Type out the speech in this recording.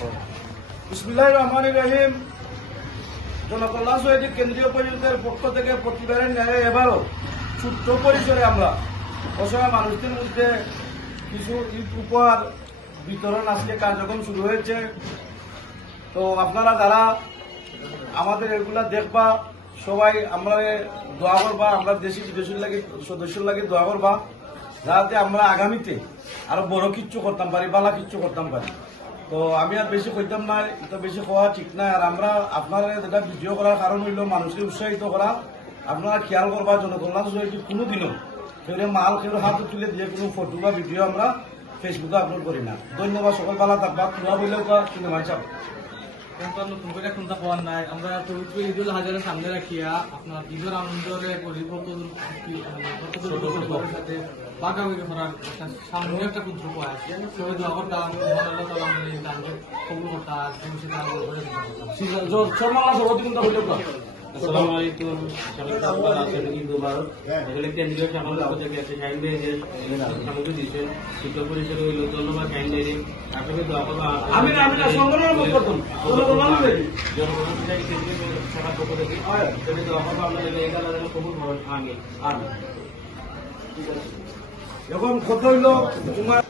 বিসমিল্লাহির রহমানির রহিম। জনকল্যাণ সমিতি কেন্দ্রীয় পরিষদের পক্ষ থেকে প্রতিবারের ন্যায় এবারও ছোট্ট পরিসরে আমরা অসহায় মানুষদের মধ্যে কিছু ঈদ উপহার বিতরণ আজকে কার্যক্রম শুরু হয়েছে। তো আপনারা যারা আমাদের এগুলা দেখবা সবাই আমরা দোয়া করবা, আমরা দেশি বিদেশের লাগে সদস্যের লাগে দোয়া করবা, যাতে আমরা আগামীতে আরো বড় কিচ্ছু করতাম পারি, বালা কিচ্ছু করতাম পারি। তো আমি আর বেশি কইতাম না, এটা বেশি খাওয়া ঠিক না। আর আমরা আপনারা যেটা ভিডিও করার কারণ হইল মানুষকে উৎসাহিত করা। আপনারা খেয়াল করবা জনকল্যাণ সমিতি কোনোদিনও কেউ মাল কেউ হাত তুলে দিয়ে কোনো ফটো বা ভিডিও আমরা ফেসবুকে আপলোড করি না। ধন্যবাদ, সকল ভালো থাকবা। তোমরা বললেও সিনেমা চাপ নতুন করে কোনটা পাওয়ার নাই। আমরা পবিত্র ঈদুল হাজারের সামনে রাখিয়া আপনার ঈদের আনন্দরে সাথে বাগাবাগি করার সামনে একটা পুত্র পাওয়া আছে। সবাই দোয়া করতাম কবুল করতাম। আসসালামু আলাইকুম। ঈদ মুবারক। এখানে কেন্দ্রীয় শাখার পক্ষ থেকে একটা শাহিন ভাইয়ের সামগ্রী দিয়েছেন। শিক্ষক পরিষদ হইল ধন্যবাদ শাহিন ভাইয়ের। আপনাকে দোয়া করবো জনগণ কেন্দ্রীয় শাখার পক্ষ থেকে দোয়া করবো আমরা এই গালা যেন কবুল হন। আমি এখন কত হইল তোমার